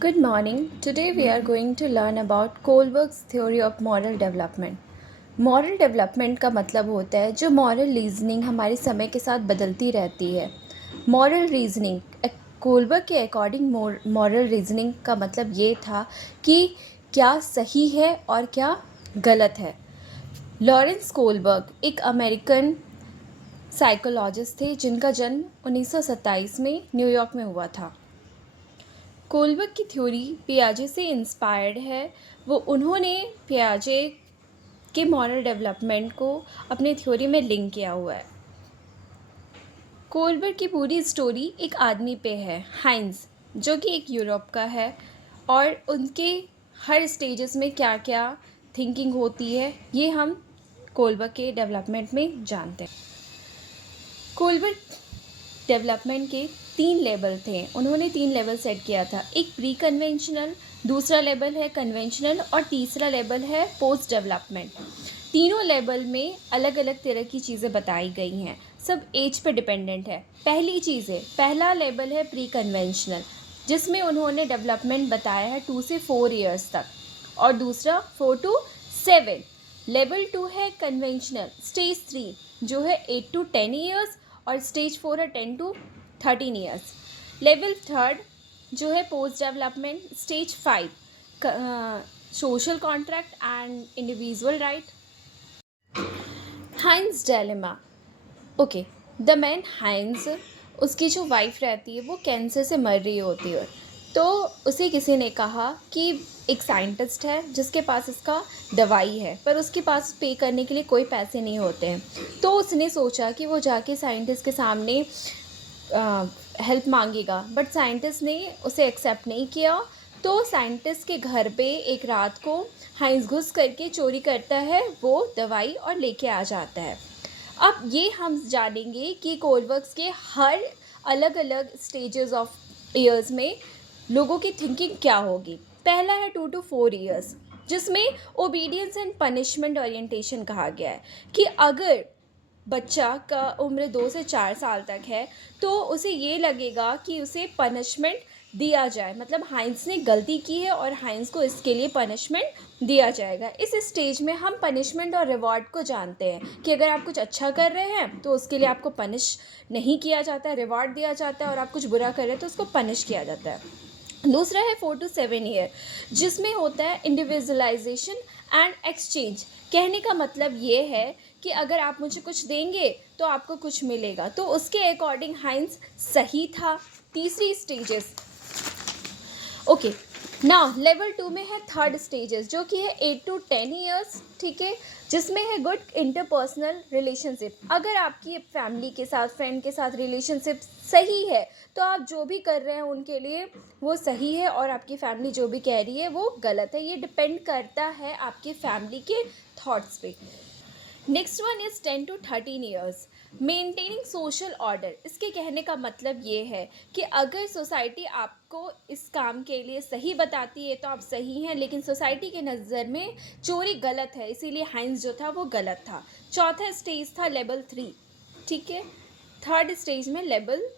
Good morning. Today we are going to learn about Kohlberg's theory of moral development. Moral development का मतलब होता है जो moral reasoning हमारे समय के साथ बदलती रहती है। मॉरल रीजनिंग कोलबर्ग के अकॉर्डिंग मॉरल रीजनिंग का मतलब ये था कि क्या सही है और क्या गलत है। लॉरेंस कोलबर्ग एक अमेरिकन साइकोलॉजिस्ट थे जिनका जन्म 1927 में न्यूयॉर्क में हुआ था। कोलबर्ग की थ्योरी पियाजे से इंस्पायर्ड है। उन्होंने पियाजे के मॉरल डेवलपमेंट को अपने थ्योरी में लिंक किया हुआ है। कोलबर्ग की पूरी स्टोरी एक आदमी पे है, हाइंस, जो कि एक यूरोप का है, और उनके हर स्टेजेस में क्या क्या थिंकिंग होती है ये हम कोलबर्ग के डेवलपमेंट में जानते हैं। कोलबर्ग डेवलपमेंट के 3 लेवल थे। उन्होंने 3 लेवल सेट किया था। एक प्री कन्वेंशनल, दूसरा लेवल है कन्वेंशनल और तीसरा लेवल है पोस्ट डेवलपमेंट। तीनों लेवल में अलग अलग तरह की चीज़ें बताई गई हैं, सब एज पे डिपेंडेंट है। पहला लेवल है प्री कन्वेंशनल, जिसमें उन्होंने डेवलपमेंट बताया है 2 से 4 ईयर्स तक, और दूसरा 4 to 7। लेवल 2 है कन्वेंशनल। स्टेज 3 जो है 8 to 10 ईयर्स, और स्टेज 4 है 10 to 13 ईयर्स। लेवल 3 जो है post development, stage 5 social contract and individual right. Heinz dilemma. Okay, the man Heinz, उसकी जो वाइफ रहती है वो कैंसर से मर रही होती है। तो उसे किसी ने कहा कि एक साइंटिस्ट है जिसके पास इसका दवाई है, पर उसके पास पे करने के लिए कोई पैसे नहीं होते हैं। तो उसने सोचा कि वो जाके साइंटिस्ट के सामने हेल्प मांगेगा, बट साइंटिस्ट ने उसे एक्सेप्ट नहीं किया। तो साइंटिस्ट के घर पे एक रात को हाइंस घुस करके चोरी करता है वो दवाई और लेके आ जाता है। अब ये हम जानेंगे कि कोलबर्ग्स के हर अलग अलग स्टेजेस ऑफ ईयर्स में लोगों की थिंकिंग क्या होगी। पहला है 2 to 4 ईयर्स, जिसमें ओबीडियंस एंड पनिशमेंट ओरिएंटेशन कहा गया है कि अगर बच्चा का उम्र 2 से 4 साल तक है तो उसे ये लगेगा कि उसे पनिशमेंट दिया जाए, मतलब हाइंस ने गलती की है और हाइंस को इसके लिए पनिशमेंट दिया जाएगा। इस स्टेज में हम पनिशमेंट और रिवॉर्ड को जानते हैं कि अगर आप कुछ अच्छा कर रहे हैं तो उसके लिए आपको पनिश नहीं किया जाता है, रिवॉर्ड दिया जाता है, और आप कुछ बुरा कर रहे हैं तो उसको पनिश किया जाता है। दूसरा है 4 to 7 ईयर, जिसमें होता है इंडिविजुअलाइजेशन एंड एक्सचेंज। कहने का मतलब ये है कि अगर आप मुझे कुछ देंगे तो आपको कुछ मिलेगा। तो उसके अकॉर्डिंग हाइंस सही था। तीसरी स्टेजेस, ओके, नाउ लेवल 2 में है थर्ड स्टेजेस, जो कि है 8 to 10 ईयर्स, ठीक है, जिसमें है गुड इंटरपर्सनल रिलेशनशिप। अगर आपकी फैमिली के साथ, फ्रेंड के साथ रिलेशनशिप सही है तो आप जो भी कर रहे हैं उनके लिए वो सही है, और आपकी फैमिली जो भी कह रही है वो गलत है। ये डिपेंड करता है आपकी फैमिली के थॉट्स पे। Next one is 10 to 13 years, maintaining social order. इसके कहने का मतलब ये है कि अगर सोसाइटी आपको इस काम के लिए सही बताती है तो आप सही हैं, लेकिन सोसाइटी के नज़र में चोरी गलत है, इसीलिए हाइंस जो था वो गलत था। चौथा स्टेज था लेवल 3, ठीक है। थर्ड स्टेज में लेवल